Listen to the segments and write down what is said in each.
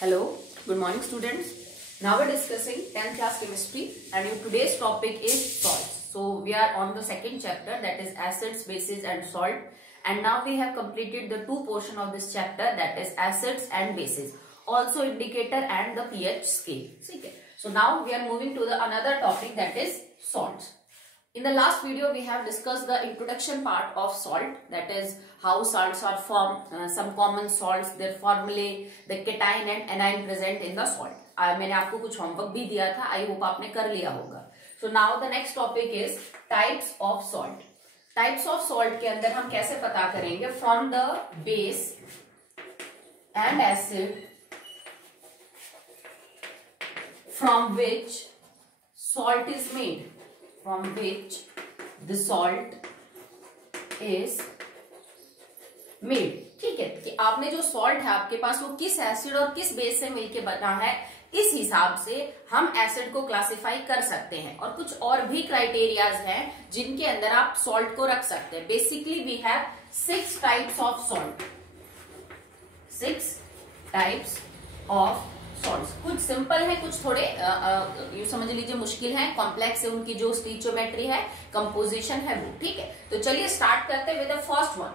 Hello, good morning students. Now we're discussing 10th class chemistry and today's topic is salts. So we are on the second chapter, that is acids, bases and salt, and now we have completed the two portion of this chapter, that is acids and bases, also indicator and the pH scale. Okay. So now we are moving to the another topic, that is salts. In the last video, we have discussed the introduction part of salt, that is how salts are formed, some common salts, their formulae, the cation and anion present in the salt. मैंने आपको कुछ homework भी दिया था, I hope आपने कर लिया होगा. So now the next topic is types of salt. Types of salt के अंदर हम कैसे पता करेंगे? From the base and acid from which salt is made. From which the salt is made. ठीक है कि आपने जो सॉल्ट है आपके पास वो किस एसिड और किस बेस से मिलके बना है, इस हिसाब से हम एसिड को क्लासिफाई कर सकते हैं. और कुछ और भी क्राइटेरियाज हैं जिनके अंदर आप सॉल्ट को रख सकते हैं. Basically we have 6 types of salt. 6 types of salts. कुछ सिंपल है, कुछ थोड़े यू समझ लीजिए मुश्किल है, कॉम्प्लेक्स है, उनकी जो स्टीचोमेट्री है, कंपोजिशन है वो. ठीक है, तो चलिए स्टार्ट करते हैं with the first one.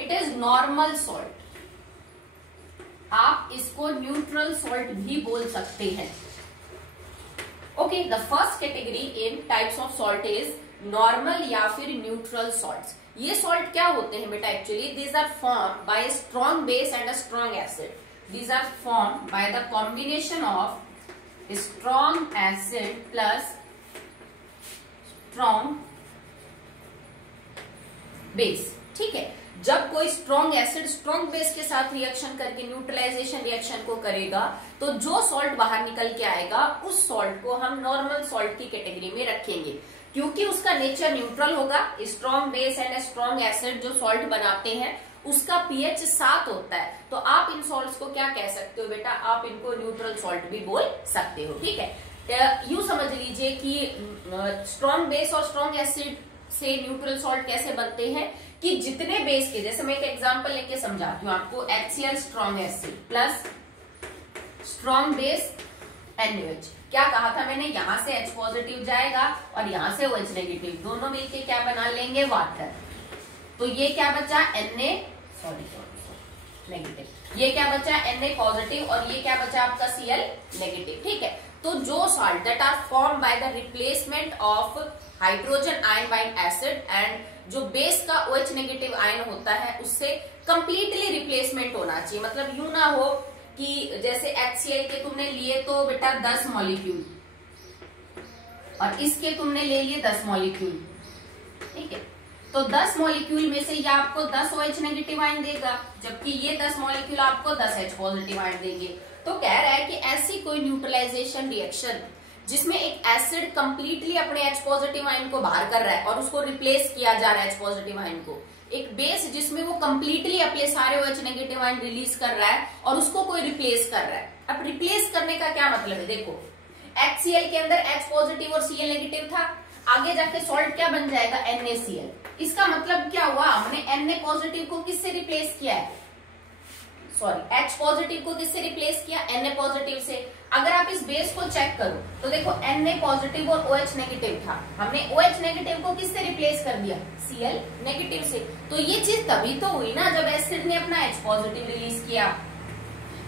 It is normal salt. आप इसको न्यूट्रल सॉल्ट भी बोल सकते हैं. Okay, the first category in types of salt is normal या फिर न्यूट्रल सॉल्ट्स. ये सॉल्ट क्या होते हैं बेटा? Actually these are form by strong base and a strong acid. These are formed by the combination of strong acid plus strong base. ठीक है, जब कोई स्ट्रॉन्ग एसिड स्ट्रॉन्ग बेस के साथ रिएक्शन करके न्यूट्रलाइजेशन रिएक्शन को करेगा तो जो सॉल्ट बाहर निकल के आएगा उस सॉल्ट को हम नॉर्मल सॉल्ट की कैटेगरी में रखेंगे, क्योंकि उसका नेचर न्यूट्रल होगा. Strong base and strong acid जो सॉल्ट बनाते हैं उसका पीएच 7 होता है. तो आप इन सॉल्ट्स को क्या कह सकते हो बेटा? आप इनको न्यूट्रल सॉल्ट भी बोल सकते हो. ठीक है, यूं समझ लीजिए कि स्ट्रॉन्ग बेस और स्ट्रॉन्ग एसिड से न्यूट्रल सॉल्ट कैसे बनते हैं कि जितने बेस के, जैसे मैं एक एग्जांपल लेके समझाती हूँ आपको. HCl strong acid plus strong base NaOH. क्या कहा था मैंने? यहां से H पॉजिटिव जाएगा और यहां से OH नेगेटिव, दोनों मिलके क्या बना लेंगे? वाटर. तो ये क्या बचा? नेगेटिव. ये क्या बचा? Na पॉजिटिव और ये क्या बचा आपका Cl नेगेटिव. ठीक है, तो जो salt that are form by the replacement of hydrogen ion by acid and जो बेस का OH नेगेटिव आयन होता है उससे कंप्लीटली रिप्लेसमेंट होना चाहिए. मतलब यूं ना हो कि जैसे HCl के तुमने लिए तो बेटा 10 मॉलिक्यूल और इसके तुमने ले लिए 10 मॉलिक्यूल. ठीक है, तो 10 मॉलिक्यूल में से ये आपको 10 OH नेगेटिव आयन देगा, जबकि ये 10 मॉलिक्यूल आपको 10 H पॉजिटिव आयन देंगे. तो कह रहा है कि ऐसी कोई न्यूट्रलाइजेशन रिएक्शन जिसमें एक एसिड कंप्लीटली अपने H पॉजिटिव आयन को बाहर कर रहा है और उसको रिप्लेस किया जा रहा है H पॉजिटिव आयन को, एक बेस जिसमें वो कंप्लीटली अपने सारे OH नेगेटिव आयन रिलीज कर रहा है और उसको कोई रिप्लेस कर रहा है. अब रिप्लेस करने का क्या मतलब है? देखो, HCl के अंदर H पॉजिटिव और Cl नेगेटिव था, आगे जाके सॉल्ट क्या बन जाएगा? NaCl. इसका मतलब क्या हुआ? हमने Na पॉजिटिव को किससे रिप्लेस किया है? सॉरी, H पॉजिटिव को किससे रिप्लेस किया? Na पॉजिटिव से. अगर आप इस बेस को चेक करो तो देखो Na पॉजिटिव और OH नेगेटिव था, हमने OH नेगेटिव को किससे रिप्लेस कर दिया? Cl नेगेटिव से. तो ये चीज तभी तो हुई ना जब एसिड ने अपना H पॉजिटिव रिलीज किया,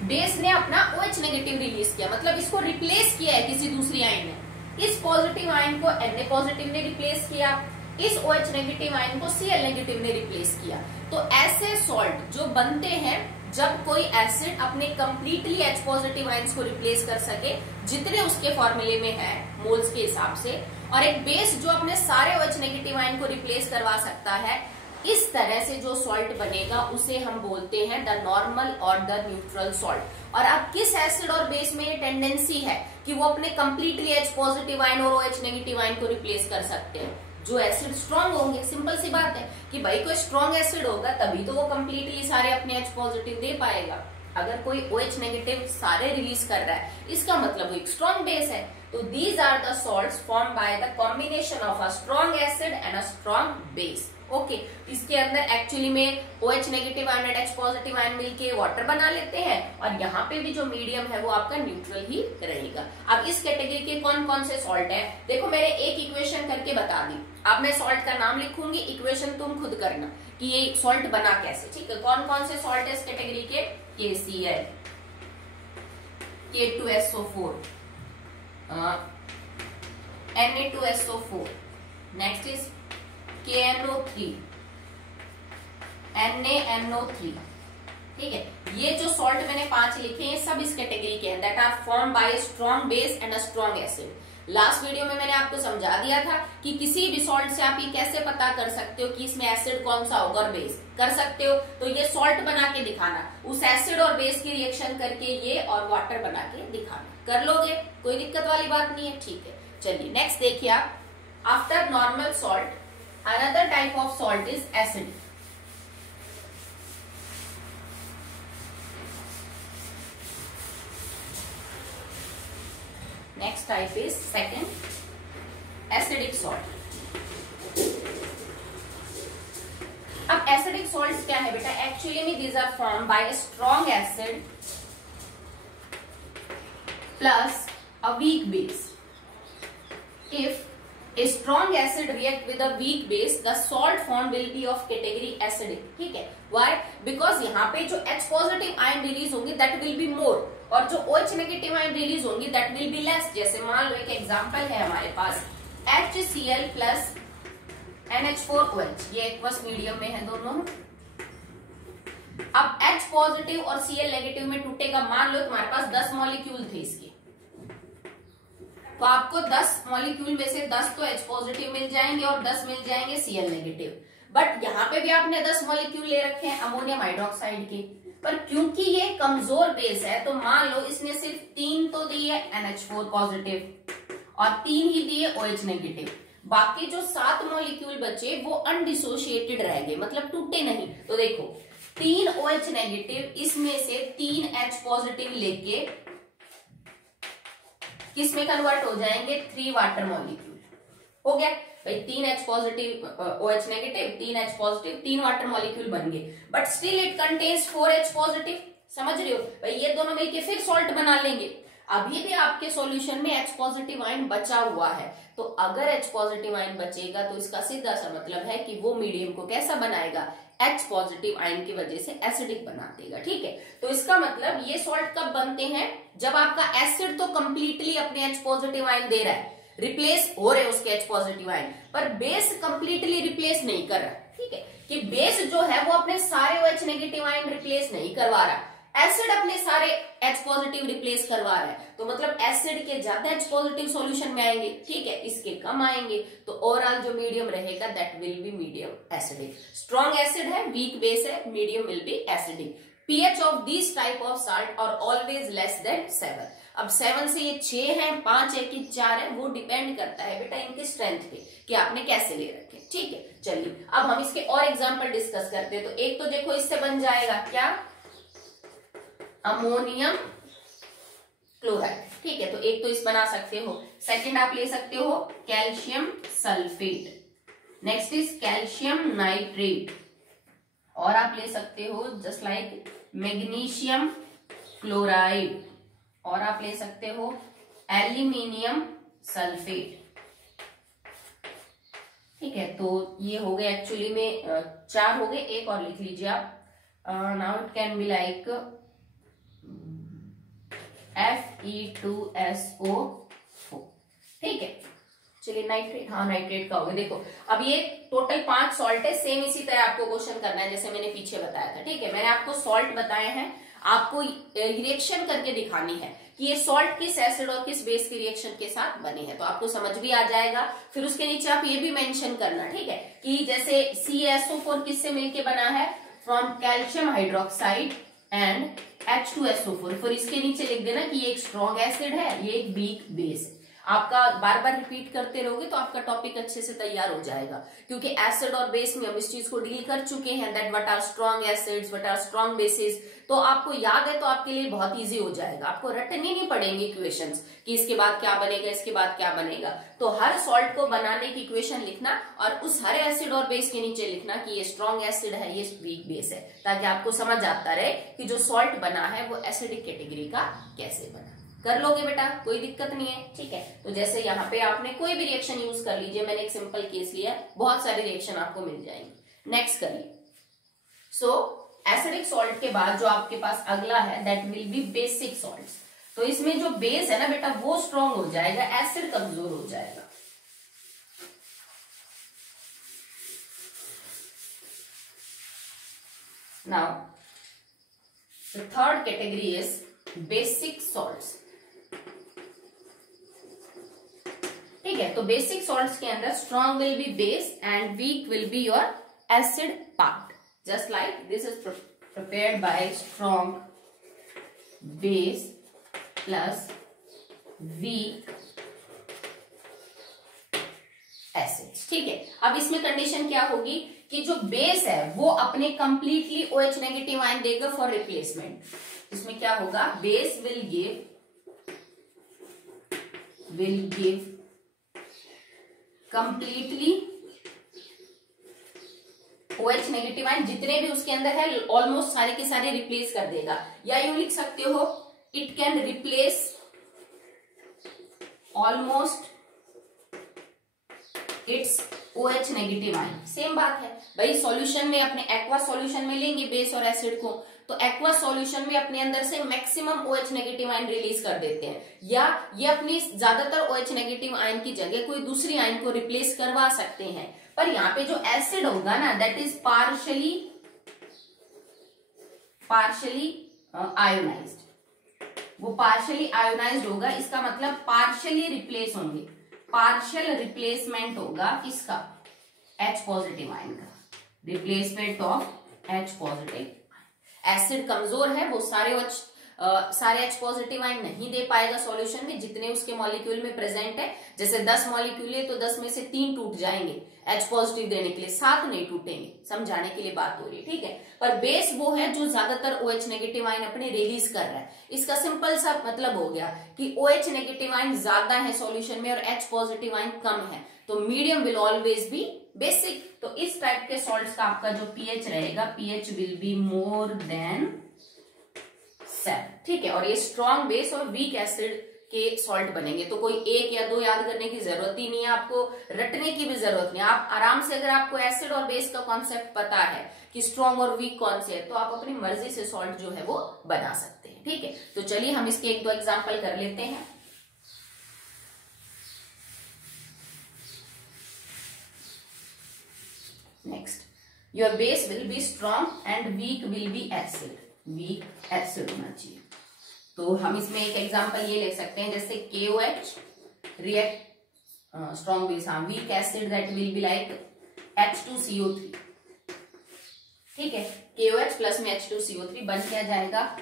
बेस ने अपना OH नेगेटिव रिलीज किया, मतलब इसको रिप्लेस किया है किसी दूसरी आयन ने. इस पॉजिटिव आयन को Na पॉजिटिव ने रिप्लेस किया, इस OH नेगेटिव आयन को Cl नेगेटिव ने रिप्लेस किया. तो ऐसे सॉल्ट जो बनते हैं जब कोई एसिड अपने कंप्लीटली H पॉजिटिव आयंस को रिप्लेस कर सके जितने उसके फॉर्मूले में है मोल्स के हिसाब से, और एक बेस जो अपने सारे OH नेगेटिव आयन को रिप्लेस करवा सकता है, इस तरह से जो सॉल्ट बनेगा उसे हम बोलते हैं द नॉर्मल और द न्यूट्रल सॉल्ट. और अब किस एसिड और बेस में ये टेंडेंसी है कि वो अपने कंप्लीटली H पॉजिटिव आयन और OH नेगेटिव आयन को रिप्लेस कर सकते हैं? जो एसिड स्ट्रॉन्ग होंगे. सिंपल सी बात है कि भाई कोई स्ट्रॉन्ग एसिड होगा तभी तो वो कंप्लीटली सारे अपने H पॉजिटिव दे पाएगा. अगर कोई OH नेगेटिव सारे रिलीज कर रहा है इसका मतलब वो एक स्ट्रॉन्ग बेस है. तो these are the salts formed by the combination of a strong acid and a strong base. Okay, इसके अंदर एक्चुअली में OH नेगेटिव आयन और H पॉजिटिव आयन मिलके वाटर बना लेते हैं और यहाँ पे भी जो मीडियम है वो आपका न्यूट्रल ही रहेगा। अब इस कैटेगरी के कौन कौन से सॉल्ट है, देखो मैंने एक इक्वेशन करके बता दी, अब मैं सॉल्ट का नाम लिखूंगी, इक्वेशन तुम खुद करना कि ये सॉल्ट बना कैसे, ठीक है। कौन कौन से सॉल्ट है इस कैटेगरी के, KCl, K2SO4, Na2SO4, next is KNO3, NaNO3, ठीक है। ये जो सॉल्ट मैंने 5 लिखे हैं सब इस कैटेगरी के हैं, that are form by strong base and a strong acid. Last video में मैंने आपको समझा दिया था कि किसी भी सॉल्ट से आप ये कैसे पता कर सकते हो कि इसमें एसिड कौन सा होगा और बेस कर सकते हो, तो ये सॉल्ट बना के दिखाना, उस एसिड और बेस की रिएक्शन करके ये और वाटर बना के दिखाना, कर लोगे, कोई दिक्कत वाली बात नहीं है, ठीक है। चलिए नेक्स्ट देखिए आप, after normal salt another type of salt is acid. Next type is second, acidic salt. अब acidic salts क्या है बेटा, actually में these are formed by a strong acid plus a weak base. If a strong acid react with a weak base, the salt formed will be of category acidic, ठीक है। Why? Because यहाँ पे जो H positive ion release होंगे that will be more और जो OH negative ion release होंगी that will be less। जैसे मान लो एक एग्जांपल है हमारे पास HCl plus NH4OH, ये एक्वस मीडियम में है दोनों। अब H पॉजिटिव और Cl नेगेटिव में टूटेगा, मान लो तुम्हारे पास 10 मॉलिक्यूल थे इसके, तो आपको 10 मॉलिक्यूल में से 10 तो H पॉजिटिव मिल जाएंगे और 10 मिल जाएंगे Cl नेगेटिव। बट यहाँ पे भी आपने 10 मॉलिक्यूल ले रखे हैं अमोनियम हाइड्रोक्साइड के, पर क्योंकि ये कमजोर बेस है तो मान लो इसने सिर्फ 3 तो दिए NH4 पॉजिटिव और 3 ही दिए OH नेगेटिव, बाकी जो 7 मॉलिक्यूल बचे वो अनडिसोशिएटेड रह गए, मतलब टूटे नहीं। तो देखो 3 OH नेगेटिव, इसमें से 3 H पॉजिटिव लेके किस में कन्वर्ट हो जाएंगे, 3 वाटर मॉलिक्यूल हो गया भाई, 3 H positive OH negative, 3 H positive, 3 water molecule बन गए, but still it contains 4 H positive, समझ रहे हो भाई, ये दोनों मिलके फिर सॉल्ट बना लेंगे। अभी भी आपके सॉल्यूशन में H पॉजिटिव आयन बचा हुआ है, तो अगर H पॉजिटिव आयन बचेगा तो इसका सीधा सा मतलब है कि वो मीडियम को कैसा बनाएगा, H पॉजिटिव आयन की वजह से एसिडिक बना देगा, ठीक है। तो इसका मतलब ये सॉल्ट कब बनते हैं, जब आपका एसिड तो कंप्लीटली अपने H पॉजिटिव आयन दे रहा है, रिप्लेस हो रहे उसके H पॉजिटिव आयन, पर बेस कंप्लीटली रिप्लेस नहीं कर रहा, ठीक है, कि बेस जो है वो अपने सारे OH नेगेटिव आयन रिप्लेस नहीं करवा रहा, एसिड अपने सारे H पॉजिटिव रिप्लेस करवा रहा है, तो मतलब एसिड के ज्यादा H पॉजिटिव सॉल्यूशन में आएंगे, ठीक है, इसके कम आएंगे, तो ओवरऑल जो मीडियम रहेगा that will be medium acidic. Strong acid है, वीक बेस है, medium will be acidic. pH of this type of salt are always less than 7। अब 7 से ये 6 है, 5 है कि 4 है, वो डिपेंड करता है बेटा इनके स्ट्रेंथ पे कि आपने कैसे ले रखे, ठीक है। चलिए अब हम इसके और एग्जाम्पल डिस्कस करते हैं। तो एक तो देखो इससे बन जाएगा क्या, अमोनियम क्लोराइड, ठीक है, तो एक तो इस बना सकते हो। सेकंड आप ले सकते हो calcium sulphate, next is calcium nitrate, और आप ले सकते हो जस्ट लाइक मैग्नीशियम क्लोराइड, और आप ले सकते हो एल्यूमिनियम सल्फेट, ठीक है। तो ये हो गए एक्चुअली में 4 हो गए, एक और लिख लीजिए आप, now it can be like Fe2SO4, ठीक है। चलिए नाइट्रेट, हाँ नाइट्रेट का हो गया। देखो अब ये टोटल 5 सॉल्ट है, सेम इसी तरह आपको क्वेश्चन करना है जैसे मैंने पीछे बताया था, ठीक है। मैंने आपको सॉल्ट बताए हैं, आपको रिएक्शन करके दिखानी है कि ये सॉल्ट किस एसिड और किस बेस की रिएक्शन के साथ बने हैं, तो आपको समझ भी आ जाएगा। फिर उसके नीचे आप ये भी मेंशन करना, ठीक है, कि जैसे CaSO4 किससे मिलके बना है, from calcium hydroxide and H2SO4, फिर इसके नीचे लिख देना कि ये एक स्ट्रॉन्ग एसिड है, ये एक वीक बेस है। आपका बार बार रिपीट करते रहोगे तो आपका टॉपिक अच्छे से तैयार हो जाएगा, क्योंकि एसिड और बेस में हम इस चीज को डील कर चुके हैं, that what are strong acids, what are strong bases. तो आपको याद है तो आपके लिए बहुत इजी हो जाएगा, आपको रटनी नहीं पड़ेंगी इक्वेशंस कि इसके बाद क्या बनेगा, इसके बाद क्या बनेगा। तो हर सॉल्ट को बनाने की इक्वेशन लिखना और उस हर एसिड और बेस के नीचे लिखना कि ये स्ट्रॉन्ग एसिड है, ये वीक बेस है, ताकि आपको समझ आता रहे कि जो सॉल्ट बना है वो एसिडिक कैटेगरी का कैसे बना। कर लोगे बेटा, कोई दिक्कत नहीं है, ठीक है। तो जैसे यहाँ पे आपने कोई भी रिएक्शन यूज कर लीजिए, मैंने एक सिंपल केस लिया, बहुत सारे रिएक्शन आपको मिल जाएंगे। नेक्स्ट करिए। सो एसिडिक सॉल्ट के बाद जो आपके पास अगला है that will B basic salts. तो इसमें जो बेस है ना बेटा वो स्ट्रॉन्ग हो जाएगा, एसिड कमजोर हो जाएगा। Now the third category is basic salts. ठीक है, तो बेसिक सॉल्ट्स के अंदर strong will be base and weak will be your acid part, just like this is prepared by strong base plus weak acids। ठीक है, अब इसमें condition क्या होगी कि जो बेस है वो अपने कंप्लीटली OH नेगेटिव आयन देगा फॉर रिप्लेसमेंट। इसमें क्या होगा, base will give completely OH negative ion, जितने भी उसके अंदर है ऑलमोस्ट सारे के सारे रिप्लेस कर देगा। या यूं लिख सकते हो, it can replace almost it's OH negative ion. Same बात है भाई, सॉल्यूशन में अपने एक्वा सॉल्यूशन में लेंगे बेस और एसिड को, तो एक्वा सॉल्यूशन में अपने अंदर से maximum OH negative ion release कर देते हैं, या ये अपनी ज्यादातर OH नेगेटिव आयन की जगह कोई दूसरी आयन को रिप्लेस करवा सकते हैं। पर यहाँ पे जो एसिड होगा ना दैट इज पार्शियली आयोनाइज्ड, वो पार्शियली आयोनाइज्ड होगा। इसका मतलब पार्शियली रिप्लेस होंगे, पार्शियल रिप्लेसमेंट होगा किसका, H पॉजिटिव आयन का, replacement of H positive. Acid कमजोर है, वो सारे H पॉजिटिव आयन नहीं दे पाएगा सॉल्यूशन में, जितने उसके मॉलिक्यूल में प्रेजेंट है। जैसे 10 मॉलिक्यूल है तो 10 में से 3 टूट जाएंगे H पॉजिटिव देने के लिए, 7 नहीं टूटेंगे, समझाने के लिए बात हो रही है, ठीक है। पर बेस वो है जो ज्यादातर OH नेगेटिव आयन अपने रिलीज कर रहा है। इसका सिंपल सा मतलब हो गया कि OH नेगेटिव आयन ज्यादा है सॉल्यूशन में और H पॉजिटिव आयन कम है, तो medium will always be basic. तो इस टाइप के सॉल्ट्स का आपका जो pH रहेगा, pH will be more than 7, ठीक है। और ये स्ट्रॉन्ग बेस और वीक एसिड के सॉल्ट बनेंगे। तो कोई 1 या 2 याद करने की जरूरत ही नहीं है, आपको रटने की भी जरूरत नहीं। आप आराम से, अगर आपको एसिड और बेस का कॉन्सेप्ट पता है कि स्ट्रॉन्ग और वीक कौन से है, तो आप अपनी मर्जी से सॉल्ट जो है वो बना सकते हैं, ठीक है। तो चलिए हम इसके 1-2 एग्जाम्पल कर लेते हैं। Next, your base will be strong and weak will be acid, weak acid होना चाहिए। तो हम इसमें एक एग्जांपल ये ले सकते हैं, जैसे KOH रिएक्ट स्ट्रॉन्ग बेस, हाँ, weak acid that will be like H2CO3, ठीक है। KOH प्लस में H2CO3 बन क्या जाएगा,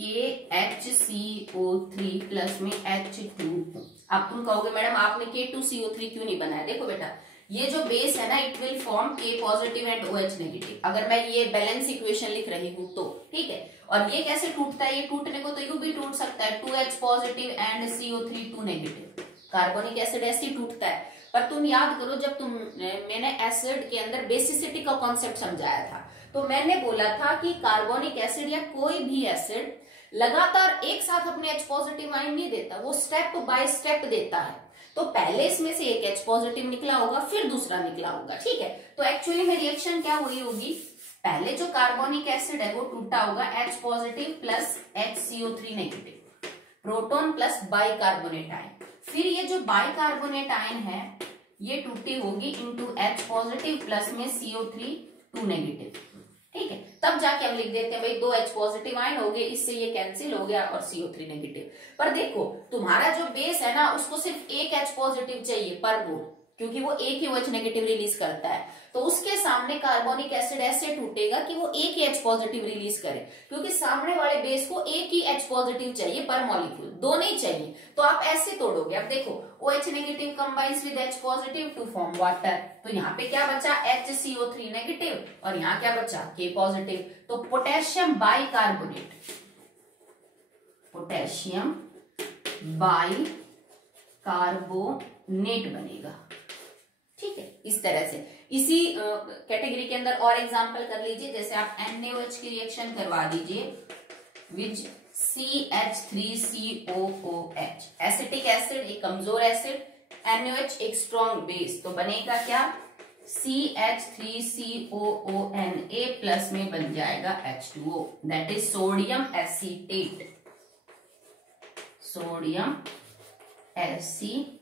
KHCO3 प्लस में H2O। अब तुम कहोगे मैडम आपने K2CO3 क्यों नहीं बनाया? देखो बेटा, ये जो बेस है ना it will form K positive and OH negative, अगर मैं ये बैलेंस इक्वेशन लिख रही हूं तो, ठीक है। और ये कैसे टूटता है, ये टूटने को तो यू भी टूट सकता है, 2H positive and CO3 2 negative, carbonic acid ऐसे ही टूटता है। पर तुम याद करो, जब मैंने एसिड के अंदर बेसिसिटी का कॉन्सेप्ट समझाया था, तो मैंने बोला था कि कार्बोनिक एसिड या कोई भी एसिड लगातार एक साथ अपने H पॉजिटिव आयन नहीं देता, वो स्टेप बाय स्टेप देता है। तो पहले इसमें से एक H पॉजिटिव निकला होगा, फिर दूसरा निकला होगा, ठीक है। तो एक्चुअली में रिएक्शन क्या हुई होगी, पहले जो कार्बोनिक एसिड है वो टूटा होगा H positive plus HCO3 negative, proton plus bicarbonate ion. फिर ये जो बाइकार्बोनेट आयन है ये टूटी होगी इनटू H पॉजिटिव प्लस में CO3 2 नेगेटिव, ठीक है। तब जाके हम लिख देते हैं भाई 2 H पॉजिटिव आयन हो गए, इससे ये कैंसिल हो गया और CO3 नेगेटिव। पर देखो तुम्हारा जो बेस है ना उसको सिर्फ एक H पॉजिटिव चाहिए पर मोल, क्योंकि वो एक ही OH नेगेटिव रिलीज करता है। तो उसके सामने कार्बोनिक एसिड ऐसे टूटेगा कि वो एक ही H पॉजिटिव रिलीज करे, क्योंकि सामने वाले बेस को एक ही H पॉजिटिव चाहिए पर मॉलिक्यूल, दो नहीं चाहिए। तो आप ऐसे तोड़ोगे। अब देखो OH negative combines with H positive to form water, तो यहाँ पे क्या बचा HCO3 नेगेटिव, और यहाँ क्या बचा K पॉजिटिव, तो पोटेशियम बाइकार्बोनेट, पोटेशियम बाइकार्बोनेट बनेगा। ठीक है, इस तरह से। इसी कैटेगरी के अंदर और एग्जांपल कर लीजिए, जैसे आप NaOH की रिएक्शन करवा दीजिए विद CH3COOH, एसिटिक एसिड एक कमजोर एसिड, NaOH एक स्ट्रॉन्ग बेस, तो बनेगा क्या CH3COONA प्लस में बन जाएगा H2O, that is sodium acetate, sodium acetate.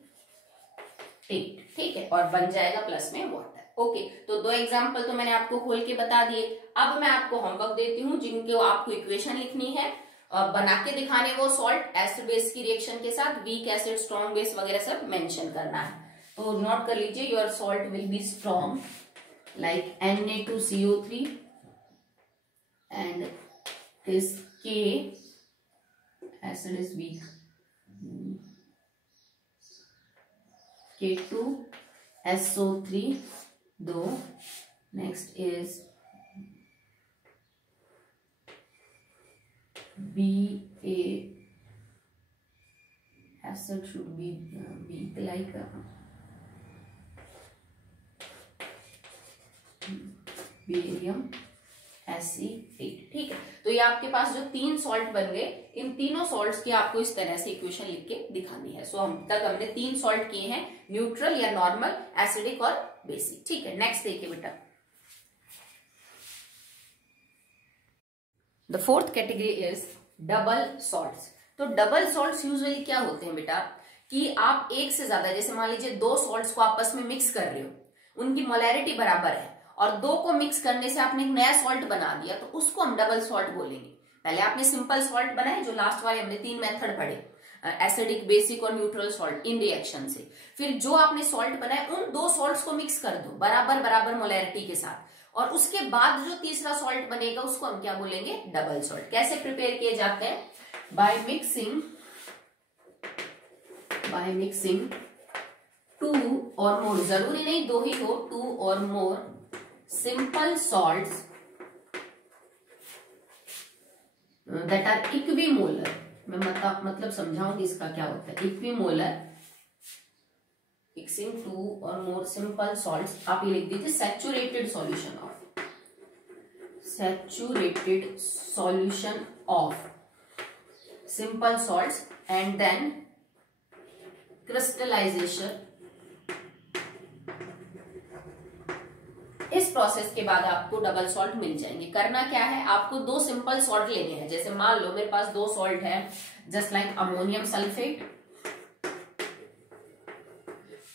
ठीक है, और बन जाएगा प्लस में वाटर। ओके, तो दो एग्जांपल तो मैंने आपको खोल के बता दिए। अब मैं आपको होमवर्क देती हूँ जिनको आपको इक्वेशन लिखनी है, बना के दिखाने वो सॉल्ट एसिड बेस की रिएक्शन के साथ, वीक एसिड स्ट्रॉन्ग बेस वगैरह सब मेंशन करना है। तो नोट कर लीजिए, your salt will be strong like Na2CO3 and this K acid is weak, K2SO3 दो, next is Ba acid should be weak like barium acetate. ठीक है, तो ये आपके पास जो तीन सॉल्ट बन गए, इन तीनों सॉल्ट्स की आपको इस तरह से इक्वेशन लिख के दिखानी है। सो हम तक हमने तीन सॉल्ट किए हैं, न्यूट्रल या नॉर्मल, एसिडिक और बेसिक। ठीक है, नेक्स्ट देखिए बेटा, the fourth category is double salts. तो डबल सॉल्ट्स यूजुअली क्या होते हैं बेटा, कि आप एक से ज्यादा, जैसे मान लीजिए दो सॉल्ट्स को आपस में मिक्स कर रहे हो, उनकी मोलैरिटी बराबर है, और दो को मिक्स करने से आपने एक नया सॉल्ट बना दिया, तो उसको हम डबल सॉल्ट बोलेंगे। पहले आपने सिंपल सॉल्ट बनाए, जो लास्ट वाले हमने तीन मेथड पढ़े, एसिडिक, बेसिक और न्यूट्रल सॉल्ट इन रिएक्शन से। फिर जो आपने सॉल्ट बनाए उन दो सॉल्ट्स को मिक्स कर दो बराबर बराबर मोलैरिटी के साथ, और उसके बाद जो तीसरा सॉल्ट बनेगा उसको हम क्या बोलेंगे, डबल सॉल्ट। कैसे प्रिपेयर किए जाते हैं, बाय मिक्सिंग टू और मोर, जरूरी नहीं दो ही हो, टू और मोर simple salts that are equimolar। मैं मतलब समझाऊंगी इसका क्या होता है। equimolar, mixing two or more simple salts, आप ये लिख दीजिए saturated solution of simple salts and then crystallization। इस प्रोसेस के बाद आपको डबल सॉल्ट मिल जाएंगे। करना क्या है, आपको दो सिंपल सॉल्ट लेने हैं। जैसे मान लो मेरे पास दो सॉल्ट है, जस्ट लाइक अमोनियम सल्फेट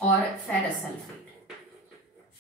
और फेरस सल्फेट।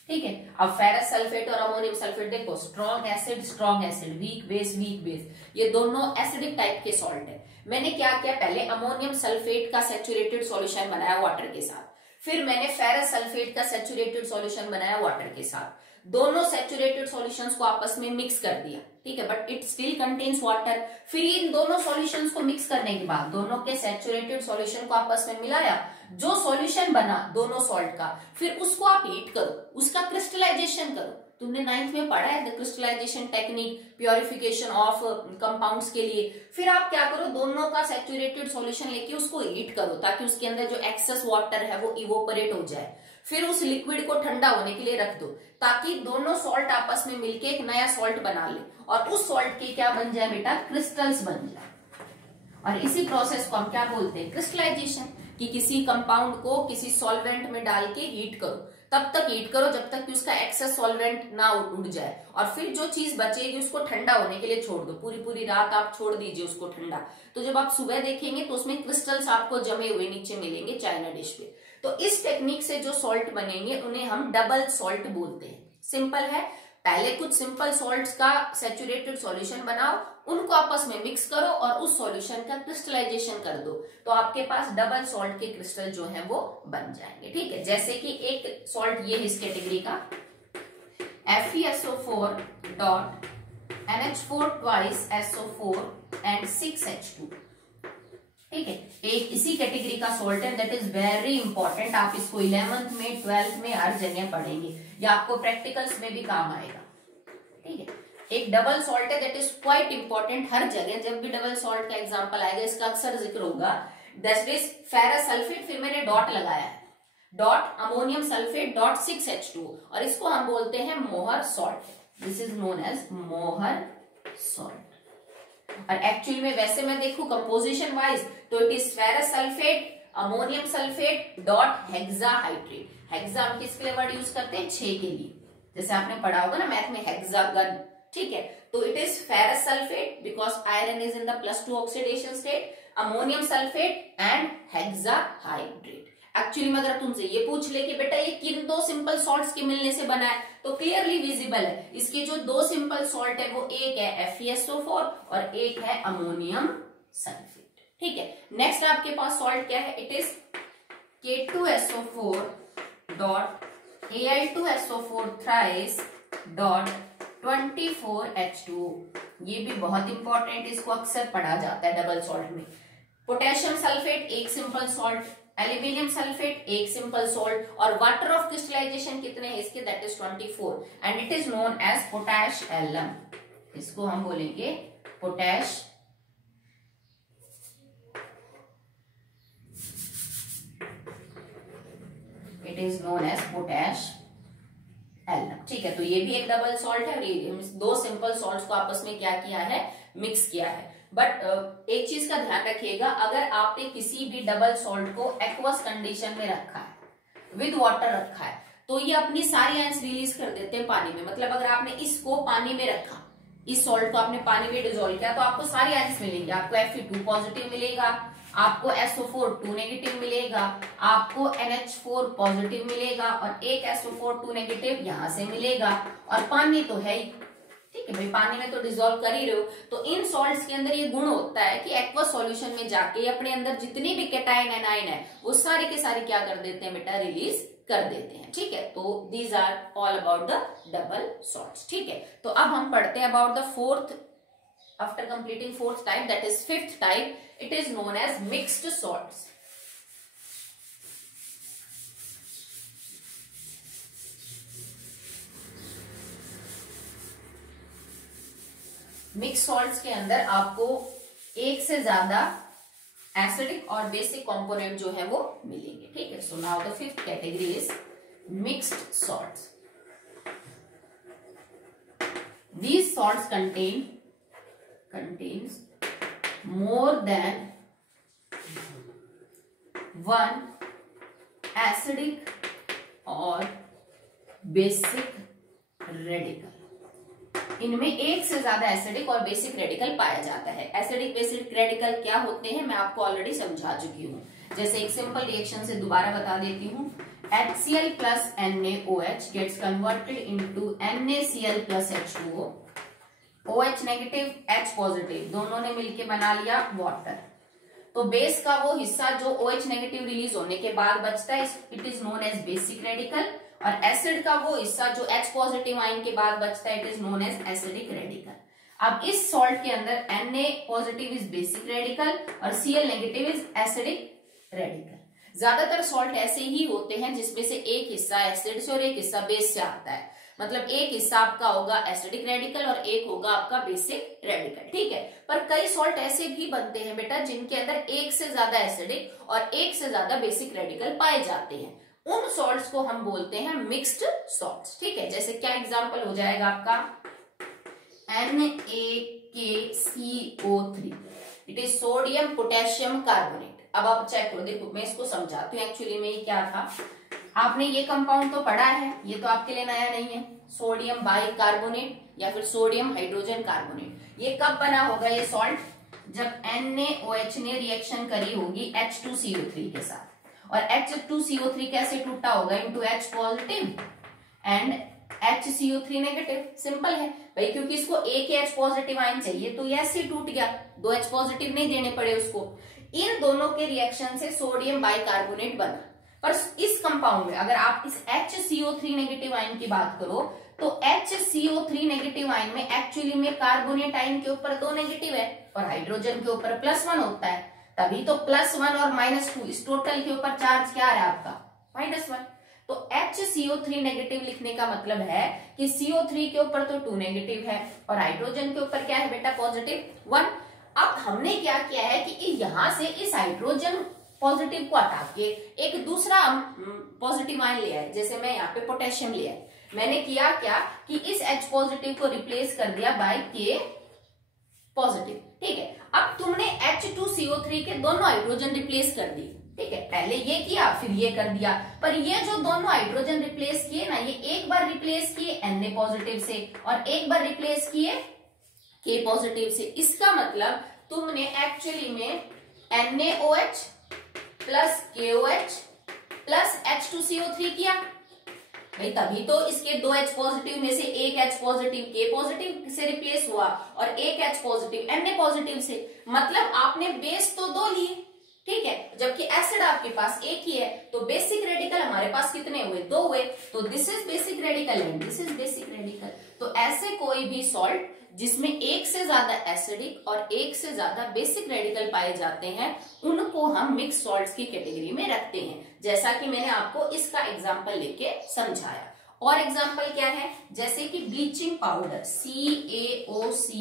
ठीक है, अब फेरस सल्फेट और अमोनियम सल्फेट देखो, स्ट्रॉन्ग एसिड, वीक बेस, ये दोनों एसिडिक टाइप के सॉल्ट है। मैंने क्या किया, पहले अमोनियम सल्फेट का सैचुरेटेड सॉल्यूशन बनाया वाटर के साथ, फिर मैंने फेरस सल्फेट का सैचुरेटेड सॉल्यूशन बनाया वाटर के साथ। दोनों सैचुरेटेड सॉल्यूशंस को आपस में मिक्स कर दिया, ठीक है, but it still contains water. फिर इन दोनों सॉल्यूशंस को मिक्स करने के बाद दोनों के सैचुरेटेड सॉल्यूशन को आपस में मिलाया, जो सॉल्यूशन बना दोनों सॉल्ट का, फिर उसको आप हीट करो, उसका क्रिस्टलाइजेशन करो। तुमने 9th में पढ़ा है the crystallization technique, purification of compounds के लिए। फिर आप क्या करो, दोनों का सैचुरेटेड सॉल्यूशन लेके उसको हीट करो, ताकि उसके अंदर जो एक्सेस वाटर है वो इवोपरेट हो जाए। फिर उस लिक्विड को ठंडा होने के लिए रख दो, ताकि दोनों सॉल्ट आपस में मिलके एक नया सॉल्ट बना ले, और उस सॉल्ट के क्या बन जाए बेटा, क्रिस्टल्स बन जाए। और इसी प्रोसेस को हम क्या बोलते हैं, क्रिस्टलाइजेशन। कि किसी कंपाउंड को किसी सॉल्वेंट में डाल के हीट करो, तब तक हीट करो जब तक कि उसका एक्सेस सॉल्वेंट ना उड़ जाए, और फिर जो चीज बचेगी उसको ठंडा होने के लिए छोड़ दो। पूरी रात आप छोड़ दीजिए उसको ठंडा, तो जब आप सुबह देखेंगे तो उसमें क्रिस्टल्स आपको जमे हुए नीचे मिलेंगे चाइना डिश पे। तो इस टेक्निक से जो सॉल्ट बनेंगे उन्हें हम डबल सॉल्ट बोलते हैं। सिंपल है, पहले कुछ सिंपल सॉल्ट्स का सैचुरेटेड सॉल्यूशन बनाओ, उनको आपस में मिक्स करो और उस सॉल्यूशन का क्रिस्टलाइजेशन कर दो, तो आपके पास डबल सॉल्ट के क्रिस्टल जो है वो बन जाएंगे। ठीक है, जैसे कि एक सॉल्ट ये है इस कैटेगरी का FeSO4 dot NH4 twice SO4 and 6H2। ठीक है, एक इसी कैटेगरी का सॉल्ट है, दैट इज वेरी इंपॉर्टेंट। आप इसको 11th में 12th में हर जगह पढ़ेंगे या आपको प्रैक्टिकल्स में भी काम आएगा। ठीक है, एक डबल सॉल्ट है, दैट इज क्वाइट इंपॉर्टेंट। हर जगह जब भी डबल सॉल्ट का एग्जांपल आएगा इसका अक्सर जिक्र होगा। दैट इज फेरस सल्फेट, फिर मैंने डॉट लगाया है, dot ammonium sulphate dot 6H2, और इसको हम बोलते हैं Mohr salt. This is known as Mohr salt. और एक्चुअली में वैसे मैं देखूं कंपोजिशन वाइज तो it is ferrous sulphate, ammonium sulphate dot hexahydrate. Hexa हम किसके लिए वर्ड यूज करते हैं? 6 के लिए, जैसे आपने पढ़ा होगा ना मैथ में हेक्सागन। ठीक है, तो it is ferrous sulphate because iron is in the +2 oxidation state, ammonium sulphate and hexahydrate. Actually में अगर तुमसे ये पूछ ले कि बेटा ये किन दो सिंपल सॉल्ट्स के मिलने से बना है, तो क्लियरली विजिबल है। इसके जो दो सिंपल सॉल्ट है वो एक है FeSO4 और एक है अमोनियम सल्फेट। ठीक है, नेक्स्ट आपके पास सॉल्ट क्या है? It is K2SO4 dot Al2SO4 thrice dot 24H2। ये भी बहुत इंपॉर्टेंट, इसको अक्सर पढ़ा जाता है डबल सॉल्ट में। पोटेशियम सल्फेट एक सिंपल सॉल्ट, एल्यूमिनियम सल्फेट एक सिंपल सॉल्ट, और वाटर ऑफ क्रिस्टलाइजेशन कितने हैं इसके? That is 24 and it is known as potash alum. इसको हम बोलेंगे potash it is known as potash alum. ठीक है, तो ये भी एक डबल सॉल्ट है और ये दो सिंपल सॉल्ट्स को आपस में क्या किया है? मिक्स किया है। बट एक चीज का ध्यान रखिएगा, अगर आपने किसी भी डबल सॉल्ट को एक्वस कंडीशन में रखा है, विद वाटर रखा है, तो ये अपनी सारी आयंस रिलीज कर देते हैं पानी में। मतलब अगर आपने इसको पानी में रखा, इस सॉल्ट को आपने पानी में डिजोल्व किया, तो आपको सारी आयंस मिलेंगे। आपको Fe2 पॉजिटिव मिलेगा, आपको SO4 2 नेगेटिव मिलेगा, आपको NH4 पॉजिटिव मिलेगा और एक SO4 2 नेगेटिव यहां से मिलेगा, और पानी तो है ही। ठीक है भाई, पानी में तो डिसॉल्व कर ही रहे हो। तो इन सॉल्ट्स के अंदर ये गुण होता है कि एक्वस सॉल्यूशन में जाके अपने अंदर जितनी भी कैटायन एनायन है वो सारे के सारे क्या कर देते हैं बेटा? रिलीज कर देते हैं। ठीक है, तो these are all about the double salts. ठीक है, तो अब हम पढ़ते हैं about the fourth, after completing fourth type, that is fifth type. It is known as mixed salts. Mix salts के अंदर आपको एक से ज्यादा एसिडिक और बेसिक कंपोनेंट जो है वो मिलेंगे। ठीक है, so now the fifth category is mixed salts. These salts contains more than one acidic और बेसिक रेडिकल। इनमें एक से ज्यादा एसिडिक और बेसिक रेडिकल पाया जाता है। एसिडिक बेसिक रेडिकल क्या होते हैं मैं आपको ऑलरेडी समझा चुकी हूँ। जैसे एक सिंपल रिएक्शन से दोबारा बता देती हूँ। HCl plus NaOH gets converted into NaCl plus H2O। OH negative H positive दोनों ने मिलके बना लिया वाटर। तो बेस का वो हिस्सा जो OH नेगेटिव रिलीज होने के बाद बचता है, it is known as basic radical, और एसिड का वो हिस्सा जो H पॉजिटिव आयन के बाद बचता है, it is known as acidic radical. अब इस सॉल्ट के अंदर Na positive is basic radical और Cl negative is acidic radical. ज्यादातर सॉल्ट ऐसे ही होते हैं जिसमें से एक हिस्सा एसिड से और एक हिस्सा बेस से आता है। मतलब एक हिस्सा आपका होगा एसिडिक रेडिकल और एक होगा आपका बेसिक रेडिकल। ठीक है, पर कई सॉल्ट ऐसे भी बनते हैं बेटा जिनके अंदर एक से ज्यादा एसिडिक और एक से ज्यादा बेसिक रेडिकल पाए जाते हैं। उन सॉल्ट्स को हम बोलते हैं मिक्स्ड सॉल्ट्स। ठीक है, जैसे क्या एग्जांपल हो जाएगा आपका? NaKCO3, it is sodium potassium carbonate. अब आप चेक करो, देखो मैं इसको समझाती हूँ एक्चुअली में ये क्या था। आपने ये कंपाउंड तो पढ़ा है, ये तो आपके लिए नया नहीं है। सोडियम बाई कार्बोनेट या फिर सोडियम हाइड्रोजन कार्बोनेट। ये कब बना होगा ये सॉल्ट? जब NaOH ने रिएक्शन करी होगी H2CO3 के साथ, और H2CO3 कैसे टूटा होगा? Into H positive and HCO3 negative. Simple है भाई, क्योंकि इसको एक ही H पॉजिटिव आयन चाहिए तो ये ऐसे टूट गया, दो H पॉजिटिव नहीं देने पड़े उसको। इन दोनों के रिएक्शन से सोडियम बाइकार्बोनेट बना। पर इस कंपाउंड में अगर आप इस HCO3 नेगेटिव आयन की बात करो तो HCO3 नेगेटिव आयन में एक्चुअली में कार्बोनेट आयन के ऊपर 2 नेगेटिव है और हाइड्रोजन के ऊपर +1 होता है, तभी तो +1 और -2 इस टोटल के ऊपर चार्ज क्या है आपका -1। तो HCO3 नेगेटिव लिखने का मतलब है कि CO3 के ऊपर तो 2 नेगेटिव है और हाइड्रोजन के ऊपर क्या है बेटा +1। अब हमने क्या किया है कि यहां से इस हाइड्रोजन पॉजिटिव को हटा के एक दूसरा पॉजिटिव आयन लिया है, जैसे मैं यहाँ पे पोटेशियम लिया है। मैंने किया क्या कि इस H पॉजिटिव को रिप्लेस कर दिया बाय K पॉजिटिव, ठीक है। अब तुमने H2CO3 के दोनों हाइड्रोजन रिप्लेस कर दी, ठीक है, पहले ये किया फिर ये कर दिया, पर ये जो दोनों हाइड्रोजन रिप्लेस किए ना, ये एक बार रिप्लेस किए Na पॉजिटिव से और एक बार रिप्लेस किए K पॉजिटिव से। इसका मतलब तुमने एक्चुअली में NaOH plus KOH plus H2CO3 किया भाई, तभी तो इसके 2 H पॉजिटिव में से एक H पॉजिटिव K पॉजिटिव से रिप्लेस हुआ और एक H पॉजिटिव Na पॉजिटिव से। मतलब आपने बेस तो 2 लिए, ठीक है, जबकि एसिड आपके पास एक ही है, तो बेसिक रेडिकल हमारे पास कितने हुए 2 हुए। तो this is basic radical and this is basic radical. तो ऐसे कोई भी सॉल्ट जिसमें एक से ज्यादा एसिडिक और एक से ज्यादा बेसिक रेडिकल पाए जाते हैं, उनको हम मिक्स सॉल्ट्स की कैटेगरी में रखते हैं, जैसा कि मैंने आपको इसका एग्जांपल लेके समझाया। और एग्जांपल क्या है, जैसे कि bleaching powder CaOCl2,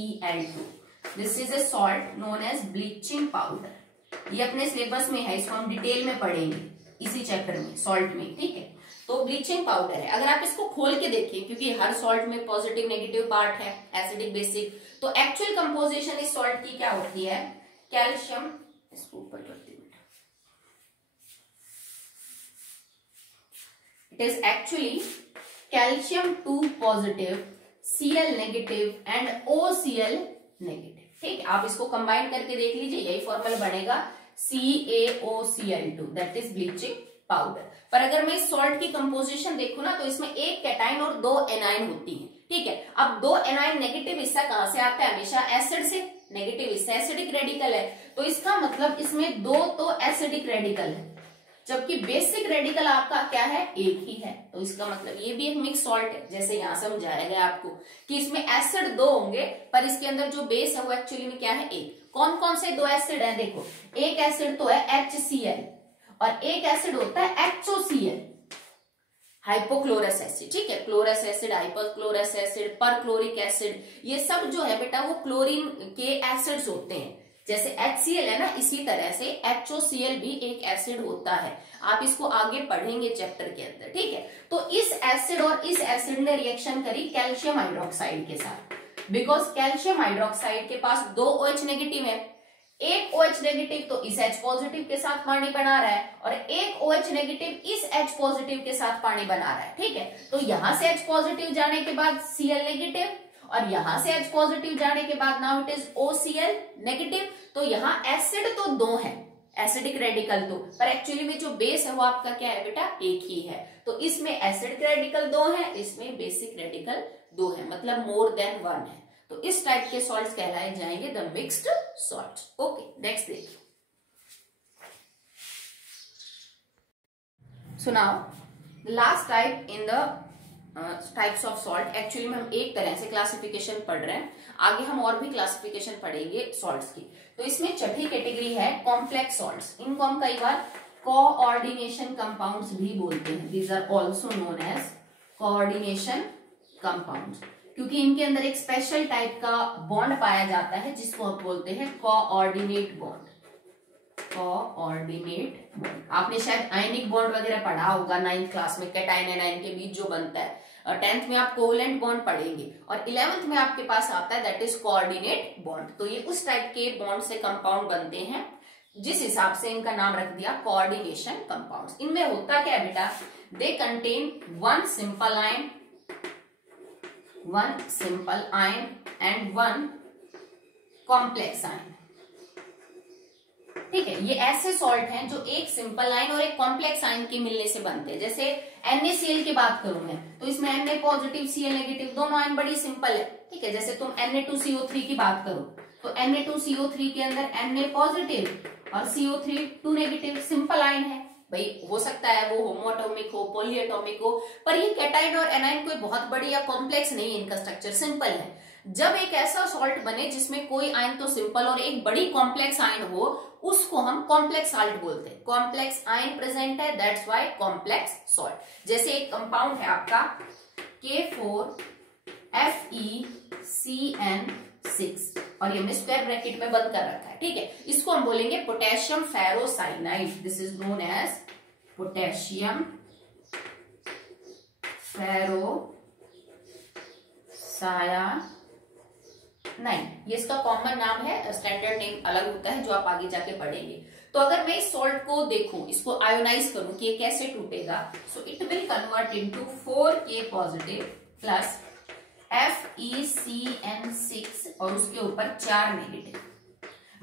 this is a salt known as bleaching powder. ये अपने सिलेबस में है, इसको हम डिटेल में पढ़ेंगे इसी चैप्टर में सॉल्ट में, ठीक है। तो ब्लीचिंग पाउडर है, अगर आप इसको खोल के देखिए, क्योंकि हर सॉल्ट में पॉजिटिव नेगेटिव पार्ट है, एसिडिक बेसिक, तो एक्चुअल कंपोजिशन इस सॉल्ट की क्या होती है, कैल्शियम, इसको ऊपर करती हूँ, it is actually calcium 2 positive Cl negative and OCl negative, ठीक है। आप इसको कंबाइन करके देख लीजिए, यही फॉर्मूला बनेगा CaOCl2, that is bleaching powder. पर अगर मैं इस सॉल्ट की कंपोजिशन देखूं ना, तो इसमें एक कैटाइन और 2 एनाइन होती हैं, ठीक है। अब 2 एनाइन नेगेटिव हिस्सा कहां से आता है, हमेशा एसिड से, नेगेटिव हिस्सा एसिडिक रेडिकल है, तो इसका मतलब इसमें 2 तो एसिडिक रेडिकल है, जबकि बेसिक रेडिकल आपका क्या है, एक ही है। तो इसका मतलब ये भी एक मिक्स सॉल्ट है, जैसे यहां समझाया गया आपको कि इसमें एसिड 2 होंगे, पर इसके अंदर जो बेस है वो एक्चुअली में क्या है, एक। कौन कौन से 2 एसिड है, देखो, एक एसिड तो है HCl और एक एसिड होता है HOCl, हाइपोक्लोरस एसिड, ठीक है। Chlorous acid, hypochlorous acid, perchloric acid, ये सब जो है बेटा वो क्लोरीन के एसिड्स होते हैं। जैसे HCl है ना, इसी तरह से HOCl भी एक एसिड होता है। आप इसको आगे पढ़ेंगे चैप्टर के अंदर, ठीक है। तो इस एसिड और इस एसिड ने रिएक्शन करी कैल्शियम हाइड्रोक्साइड के साथ, बिकॉज कैल्शियम हाइड्रोक्साइड के पास 2 OH नेगेटिव है, एक OH नेगेटिव तो इस H पॉजिटिव के साथ पानी बना रहा है और एक OH नेगेटिव इस H पॉजिटिव के साथ पानी बना रहा है, ठीक है। तो यहां से H पॉजिटिव जाने के बाद Cl नेगेटिव और यहां से H पॉजिटिव जाने के बाद now it is OCl negative. तो यहाँ एसिड तो 2 है, एसिडिक रेडिकल 2, पर एक्चुअली में जो बेस है वो आपका क्या है बेटा, एक ही है। तो इसमें एसिडिक रेडिकल 2 है, इसमें बेसिक रेडिकल 2 है, मतलब मोर देन 1 है। तो इस टाइप के सॉल्ट्स कहलाए जाएंगे the mixed salts. Okay, next देखिए। So now last type in the types of salt, actually में हम एक तरह से क्लासिफिकेशन पढ़ रहे हैं, आगे हम और भी क्लासिफिकेशन पढ़ेंगे सॉल्ट्स की। तो इसमें छठी कैटेगरी है कॉम्प्लेक्स सॉल्ट्स, इनको हम कई बार कोऑर्डिनेशन कंपाउंड्स भी बोलते हैं, these are also known as coordination compounds, क्योंकि इनके अंदर एक स्पेशल टाइप का बॉन्ड पाया जाता है जिसको हम बोलते हैं कोऑर्डिनेट बॉन्ड। कोऑर्डिनेट बॉन्ड आपने शायद आयनिक बॉन्ड वगैरह पढ़ा होगा 9th क्लास में, कैटाइन एनाइन के बीच जो बनता है, और 10th में आप कोवेलेंट बॉन्ड पढ़ेंगे और 11th में आपके पास आता है दैट इज कोऑर्डिनेट बॉन्ड। तो ये उस टाइप के बॉन्ड से कंपाउंड बनते हैं, जिस हिसाब से इनका नाम रख दिया कोऑर्डिनेशन कंपाउंड्स। इनमें होता क्या है बेटा, they contain one simple ion and one complex ion, ठीक है। ये ऐसे सॉल्ट हैं जो एक सिंपल आयन और एक कॉम्प्लेक्स आयन के मिलने से बनते हैं। जैसे NaCl की बात करूं मैं, तो इसमें Na पॉजिटिव Cl नेगेटिव दोनों आयन बड़ी सिंपल है, ठीक है। जैसे तुम Na2CO3 की बात करो तो Na2CO3 के अंदर Na पॉजिटिव और CO3 2 नेगेटिव सिंपल आयन है, भाई हो सकता है वो होमोएटॉमिक हो, पॉलीएटॉमिक हो, पर ये कैटाइन और एनाइन कोई बहुत बड़ी या कॉम्प्लेक्स नहीं है, इनका स्ट्रक्चर सिंपल है। जब एक ऐसा सॉल्ट बने जिसमें कोई आयन तो सिंपल और एक बड़ी कॉम्प्लेक्स आयन हो, उसको हम कॉम्प्लेक्स सॉल्ट बोलते हैं। कॉम्प्लेक्स आयन प्रेजेंट है, दैट्स व्हाई कॉम्प्लेक्स सॉल्ट। जैसे एक कंपाउंड है आपका K4FeCN6 और ये हमने स्क्वायर ब्रैकेट में बंद कर रखा है, ठीक है। इसको हम बोलेंगे potassium ferrocyanide, this is known as potassium ferrocyanide. ये इसका कॉमन नाम है, स्टैंडर्ड नेम अलग होता है जो आप आगे जाके पढ़ेंगे। तो अगर मैं इस सॉल्ट को देखूं, इसको आयोनाइज करूं कि ये कैसे टूटेगा, so it will convert into 4K positive plus FeCN6 और उसके ऊपर 4 नेगेटिव।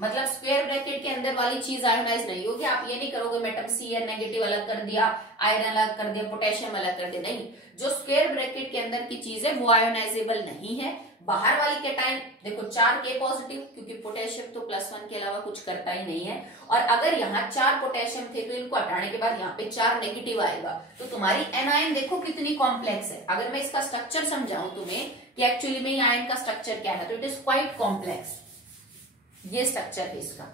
मतलब स्क्वायर ब्रैकेट के अंदर वाली चीज आयोनाइज नहीं होगी। आप ये नहीं करोगे मैडम Cn नेगेटिव अलग कर दिया, आयरन अलग कर दिया, पोटेशियम अलग कर दिया, नहीं। जो स्क्वायर ब्रैकेट के अंदर की चीज है वो आयोनाइजेबल नहीं है। बाहर वाली कैटाइन देखो 4K पॉजिटिव, क्योंकि पोटेशियम तो +1 के अलावा कुछ करता ही नहीं है। और अगर यहाँ 4 पोटेशियम थे तो इनको हटाने के बाद यहाँ पे 4 नेगेटिव आएगा, तो तुम्हारी एनायन देखो कितनी कॉम्प्लेक्स है। अगर मैं इसका स्ट्रक्चर समझाऊं तुम्हें कि एक्चुअली में आयन का स्ट्रक्चर क्या है, तो इट इज क्वाइट कॉम्प्लेक्स। ये स्ट्रक्चर है इसका।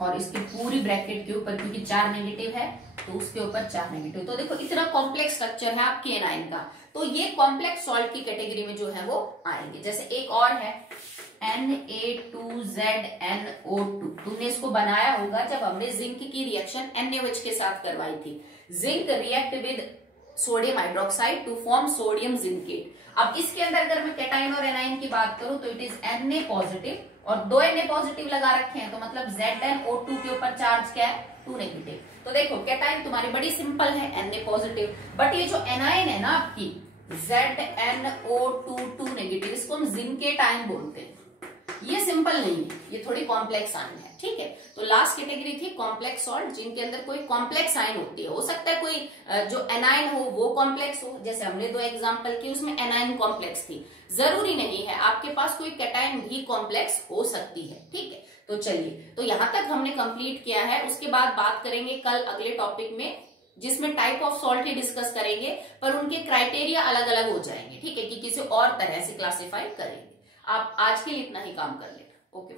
और इसकी पूरी ब्रैकेट के ऊपर क्योंकि 4 नेगेटिव है तो उसके ऊपर 4 नेगेटिव। तो देखो इतना कॉम्प्लेक्स स्ट्रक्चर है आपके एनाइन का। तो ये कॉम्प्लेक्स सॉल्ट की कैटेगरी में जो है वो आएंगे। जैसे एक और है Na2ZNO2। तुमने इसको बनाया होगा जब हमने जिंक की रिएक्शन NaOH के साथ करवाई थी। Zinc react with sodium hydroxide to form sodium zincate. अब इसके अंदर अगर मैं कैटाइन और एनाइन की बात करूं तो इट इज Na पॉजिटिव और 2 Na पॉजिटिव लगा रखे हैं, तो मतलब ZnO2 के ऊपर चार्ज क्या है, 2 नेगेटिव। तो देखो कैटाइन तुम्हारी बड़ी सिंपल है, Na पॉजिटिव, बट ये जो एनाइन है ना आपकी ZnO2 2 नेगेटिव, इसको हम जिंकेट आयन बोलते हैं। ये सिंपल नहीं है, ये थोड़ी कॉम्प्लेक्स आयन है, ठीक है। तो लास्ट कैटेगरी थी कॉम्प्लेक्स सॉल्ट, जिनके अंदर कोई कॉम्प्लेक्स आयन होती है। हो सकता है कोई जो एनाइन हो वो कॉम्प्लेक्स हो, जैसे हमने 2 एग्जांपल की उसमें एनाइन कॉम्प्लेक्स थी। जरूरी नहीं है, आपके पास कोई कैटाइन भी कॉम्प्लेक्स हो सकती है, ठीक है। तो चलिए, तो यहां तक हमने कंप्लीट किया है। उसके बाद बात करेंगे कल अगले टॉपिक में, जिसमें type of salt he discuss करेंगे, पर उनके क्राइटेरिया अलग अलग हो जाएंगे, ठीक है, कि किसी और तरह से क्लासिफाई करेंगे। आप आज के लिए इतना ही काम कर लेना। ओके।